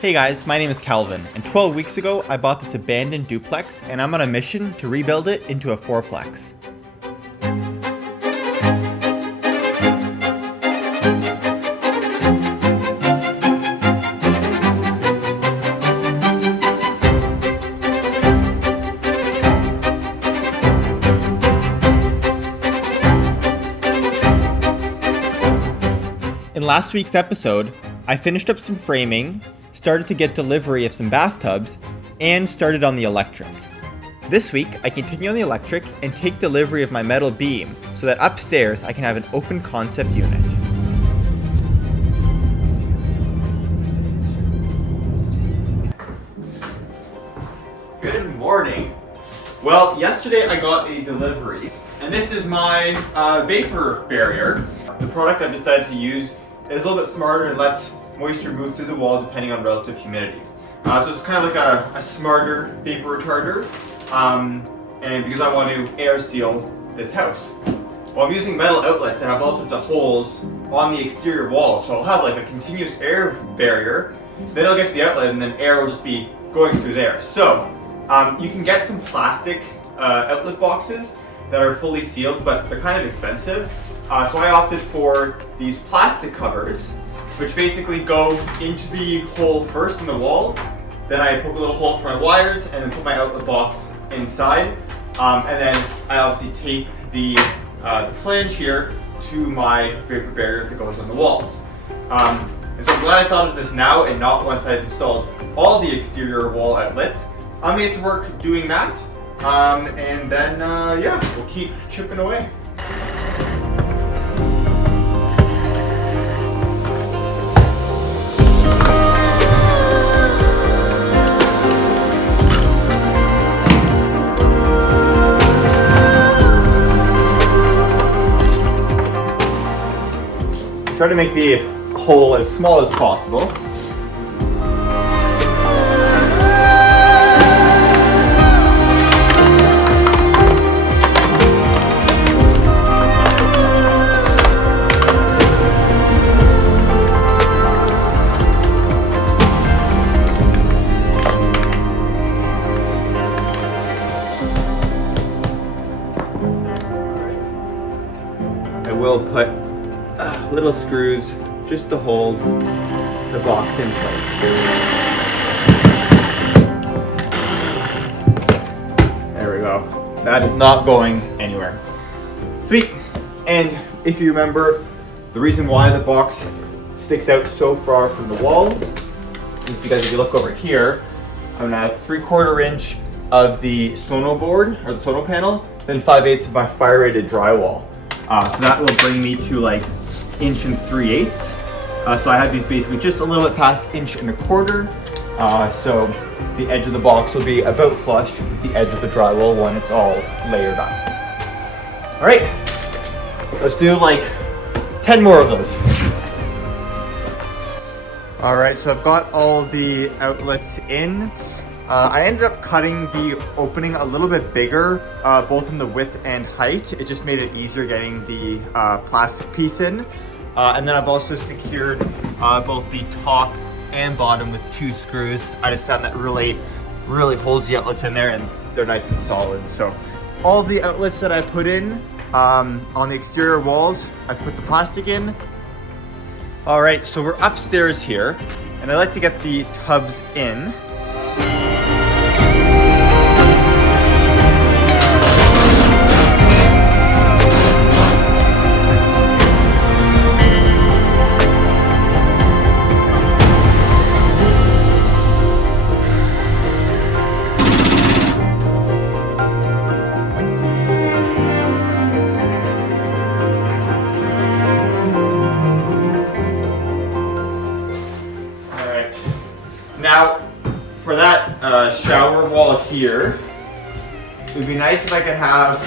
Hey guys, my name is Calvin, and 12 weeks ago I bought this abandoned duplex and I'm on a mission to rebuild it into a fourplex. In last week's episode, I finished up some framing, started to get delivery of some bathtubs, and started on the electric. This week, I continue on the electric and take delivery of my metal beam so that upstairs I can have an open concept unit. Good morning. Well, yesterday I got a delivery, and this is my vapor barrier. The product I've decided to use is a little bit smarter and lets moisture move through the wall depending on relative humidity. So it's kind of like a smarter vapor retarder, and because I want to air seal this house. Well, I'm using metal outlets and I have all sorts of holes on the exterior wall, so I'll have like a continuous air barrier, then I'll get to the outlet and then air will just be going through there. So you can get some plastic outlet boxes that are fully sealed, but they're kind of expensive. So I opted for these plastic covers, which basically go into the hole first in the wall. Then I poke a little hole for my wires and then put my outlet box inside. And then I obviously tape the flange here to my vapor barrier that goes on the walls. And so I'm glad I thought of this now and not once I'd installed all the exterior wall outlets. I'm gonna get to work doing that. And then, yeah, we'll keep chipping away. Try to make the hole as small as possible. I will put little screws just to hold the box in place. There we go. That is not going anywhere. Sweet. And if you remember, the reason why the box sticks out so far from the wall is because if you look over here, I'm gonna have 3/4 inch of the sono board or the sono panel, then 5/8 of my fire rated drywall. So that will bring me to like 1 3/8. So I have these basically just a little bit past 1 1/4. So the edge of the box will be about flush with the edge of the drywall when it's all layered up. All right, let's do like 10 more of those. All right, so I've got all the outlets in. I ended up cutting the opening a little bit bigger, both in the width and height. It just made it easier getting the plastic piece in. And then I've also secured both the top and bottom with 2 screws. I just found that really holds the outlets in there and they're nice and solid. So all the outlets that I put in on the exterior walls, I put the plastic in. All right, so we're upstairs here and I like to get the tubs in. Now, for that shower wall here, it would be nice if I could have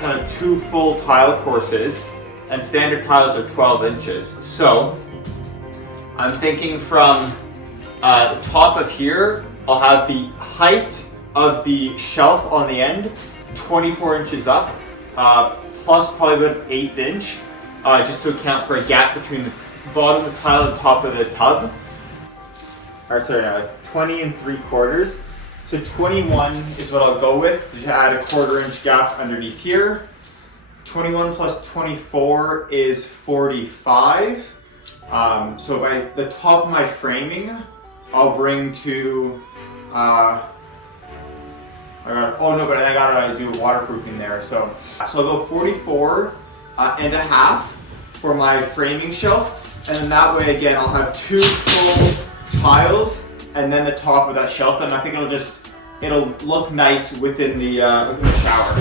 kind of 2 full tile courses, and standard tiles are 12 inches. So, I'm thinking from the top of here, I'll have the height of the shelf on the end 24 inches up, plus probably about 1/8 inch, just to account for a gap between bottom tile on top of the tub. Or sorry, no, it's 20 3/4. So 21 is what I'll go with. Just add a 1/4 inch gap underneath here. 21 plus 24 is 45. So by the top of my framing, I'll bring to, I gotta do waterproofing there. So I'll go 44 and a half for my framing shelf. And then that way, again, I'll have 2 full tiles and then the top of that shelf. And I think it'll look nice within the shower.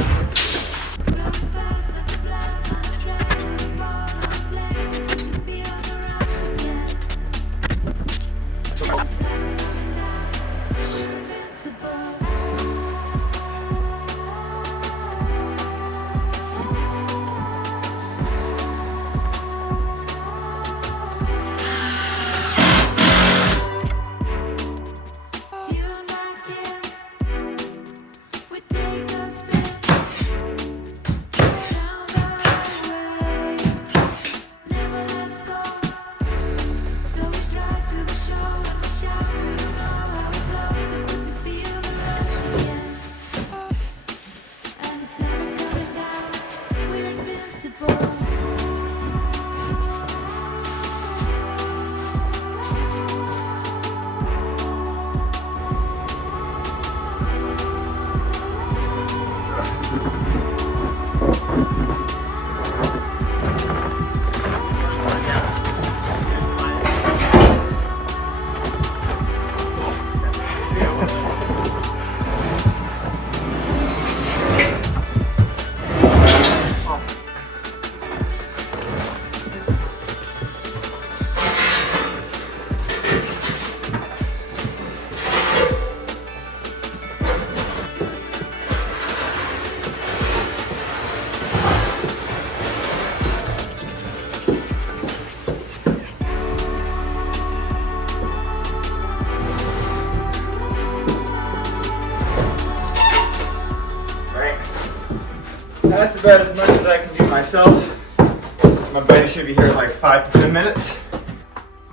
That's about as much as I can do myself. My buddy should be here in like 5 to 10 minutes.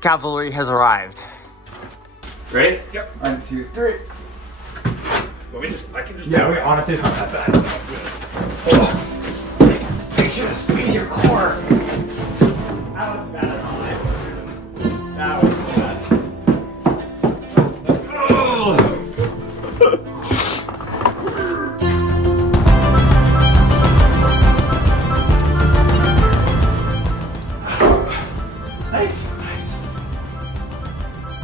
Cavalry has arrived. Ready? Yep. 1, 2, 3. I can just. Yeah, honestly, it's not that bad. Oh. Make sure to squeeze your core. That wasn't bad at all. That wasn't bad. Oh. Nice.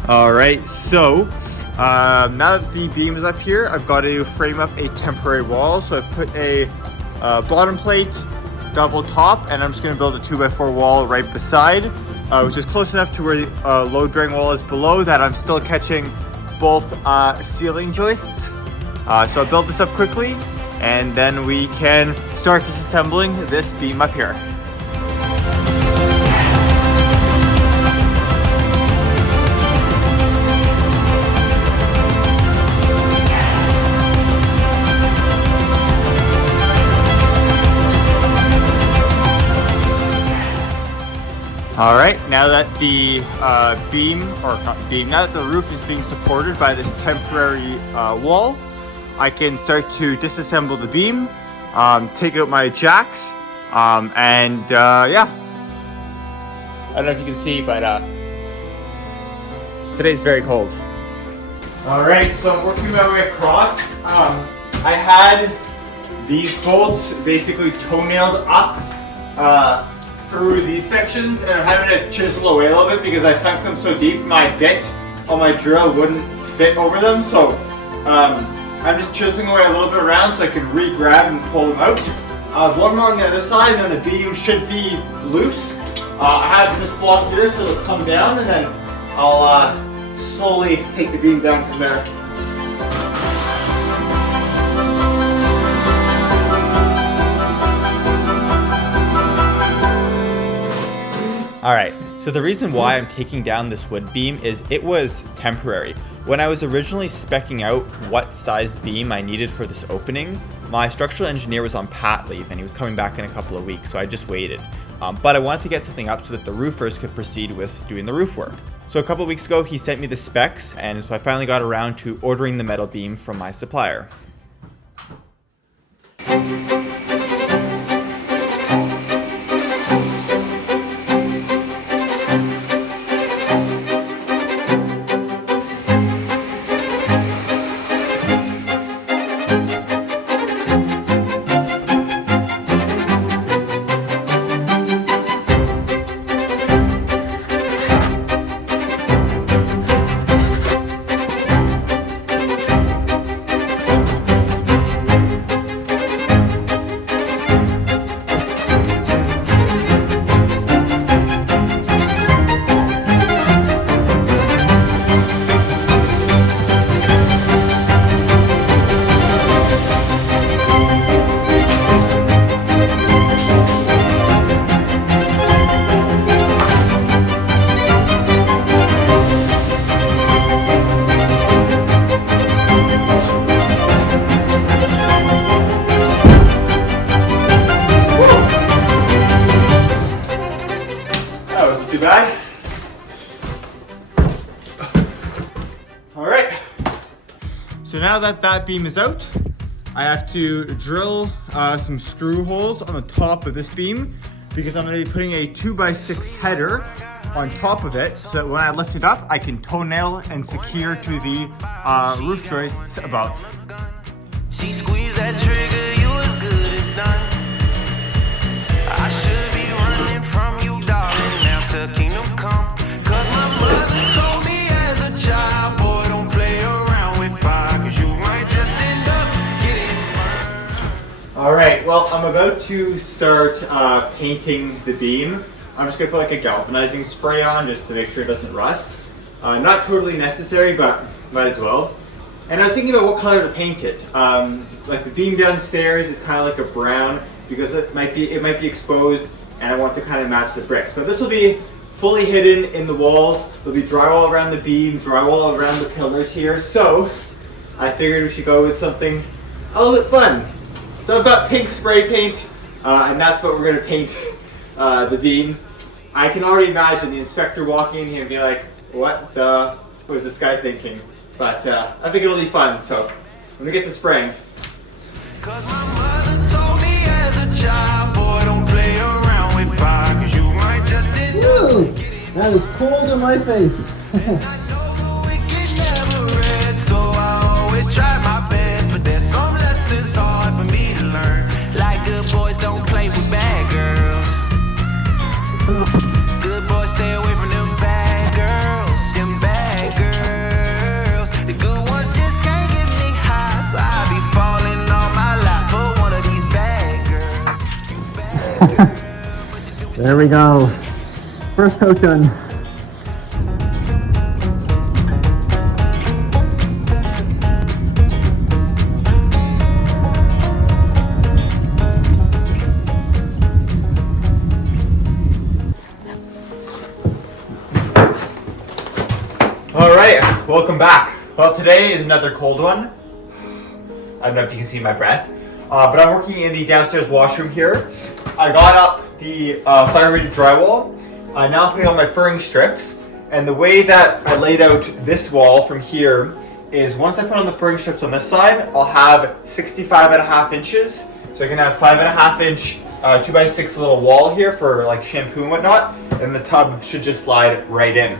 All right, so now that the beam is up here, I've got to frame up a temporary wall. So I've put a bottom plate, double top, and I'm just going to build a 2x4 wall right beside, which is close enough to where the load-bearing wall is below that I'm still catching both ceiling joists. So I'll build this up quickly, and then we can start disassembling this beam up here. All right, now that the now that the roof is being supported by this temporary wall, I can start to disassemble the beam, take out my jacks, and yeah. I don't know if you can see, but today's very cold. All right, so I'm working my way across. I had these bolts basically toe-nailed up through these sections, and I'm having to chisel away a little bit because I sunk them so deep my bit on my drill wouldn't fit over them. So I'm just chiseling away a little bit around so I can re-grab and pull them out. One more on the other side, and then the beam should be loose. I have this block here so it'll come down, and then I'll slowly take the beam down from there. Alright, so the reason why I'm taking down this wood beam is it was temporary. When I was originally speccing out what size beam I needed for this opening, my structural engineer was on pat leave and he was coming back in a couple of weeks, so I just waited. but I wanted to get something up so that the roofers could proceed with doing the roof work. So a couple of weeks ago, he sent me the specs, and so I finally got around to ordering the metal beam from my supplier. Too bad. All right. So now that that beam is out, I have to drill some screw holes on the top of this beam because I'm going to be putting a 2x6 header on top of it so that when I lift it up, I can toenail and secure to the roof joists above. She squeezed that trigger, you as good as done. I should be running from you, darling, now to kingdom come. Cause my mother told me as a child, boy, don't play around with fire, cause you might just end up getting burned. All right, well, I'm about to start painting the beam. I'm just gonna put like a galvanizing spray on just to make sure it doesn't rust. Not totally necessary, but might as well. And I was thinking about what color to paint it. Like the beam downstairs is kind of like a brown because it might be exposed, and I want to kind of match the bricks. But this will be fully hidden in the wall. There'll be drywall around the beam, drywall around the pillars here. So I figured we should go with something a little bit fun. So I've got pink spray paint, and that's what we're gonna paint the beam. I can already imagine the inspector walking in here and be like, what was this guy thinking? But I think it'll be fun, so I'm gonna get to spraying. Cause my mother told me as a child, boy, don't play around with fire, cause you might just end up getting. That is cold in my face. I know it can never rest, so I always try my best, but there's some lessons hard for me to learn. Like good boys don't play with bad girls. Good boys stay away from them bad girls, them bad girls. The good ones just can't get me high, so I be falling on my lap for one of these bad girls. There we go. First coat done. All right, welcome back. Well, today is another cold one. I don't know if you can see my breath, but I'm working in the downstairs washroom here. I got up the fire-rated drywall. Now I'm putting on my furring strips, and the way that I laid out this wall from here is once I put on the furring strips on this side, I'll have 65.5 inches. So I can have 5.5 inch 2x6 little wall here for like shampoo and whatnot, and the tub should just slide right in.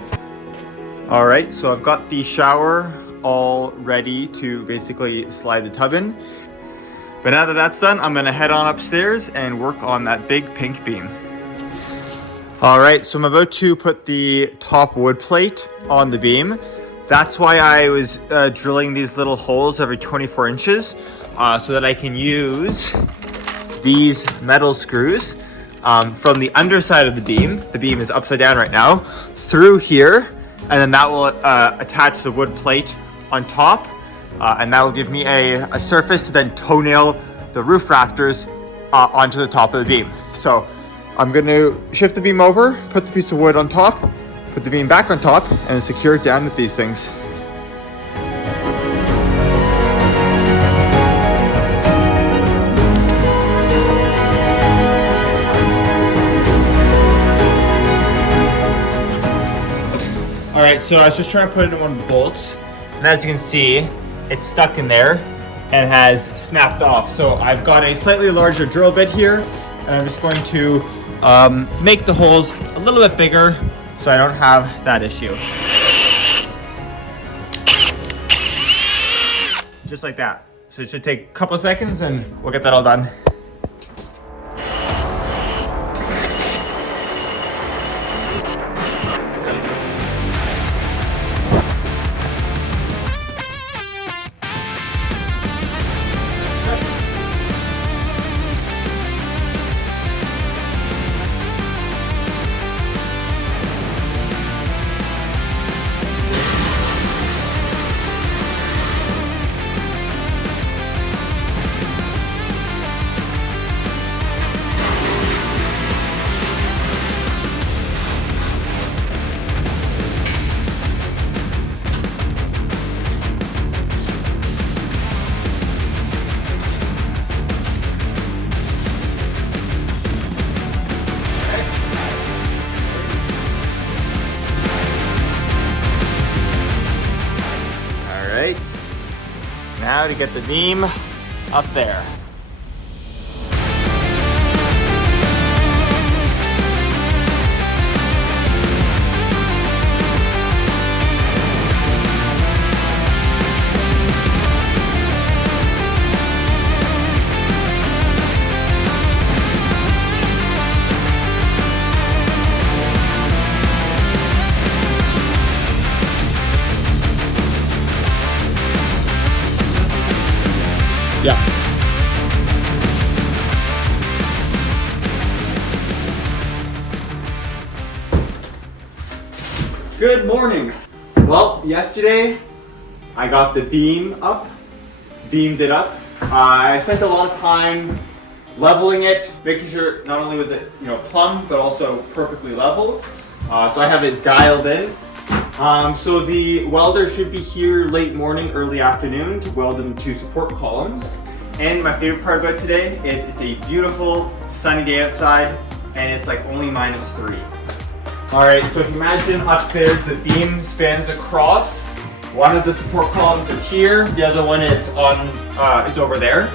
All right, so I've got the shower all ready to basically slide the tub in. But now that that's done, I'm gonna head on upstairs and work on that big pink beam. All right, so I'm about to put the top wood plate on the beam. That's why I was drilling these little holes every 24 inches so that I can use these metal screws from the underside of the beam. The beam is upside down right now, through here, and then that will attach the wood plate on top, and that will give me a surface to then toenail the roof rafters onto the top of the beam. So I'm going to shift the beam over, put the piece of wood on top, put the beam back on top, and secure it down with these things. All right, so I was just trying to put it in one of the bolts, and as you can see, it's stuck in there and has snapped off. So I've got a slightly larger drill bit here, and I'm just going to make the holes a little bit bigger so I don't have that issue. Just like that. So it should take a couple of seconds and we'll get that all done. Now to get the beam up there. Yeah. Good morning. Well, yesterday I got the beamed it up. I spent a lot of time leveling it, making sure not only was it plumb, but also perfectly level. So I have it dialed in. So the welder should be here late morning, early afternoon to weld in 2 support columns. And my favorite part about today is it's a beautiful sunny day outside and it's like only -3. All right, so if you imagine upstairs, the beam spans across. One of the support columns is here, the other one is is over there.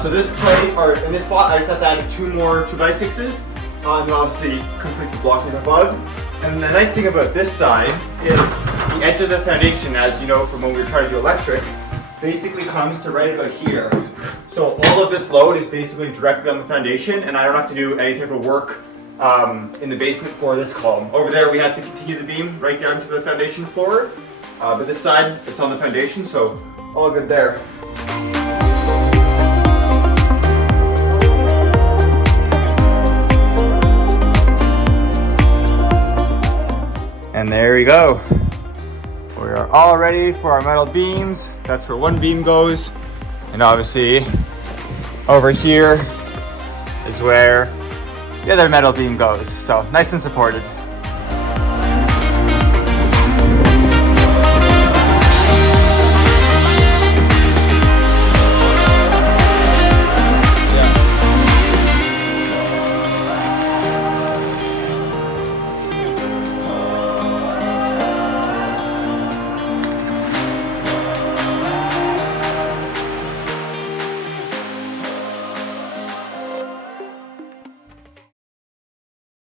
So this plate, or in this spot, I just have to add 2 more 2x6s, and obviously complete the blocking above. And the nice thing about this side is the edge of the foundation, as you know from when we were trying to do electric, basically comes to right about here. So all of this load is basically directly on the foundation, and I don't have to do any type of work in the basement for this column. Over there we had to continue the beam right down to the foundation floor, but this side, it's on the foundation, so all good there. And there we go. We are all ready for our metal beams. That's where one beam goes. And obviously over here is where the other metal beam goes. So nice and supported.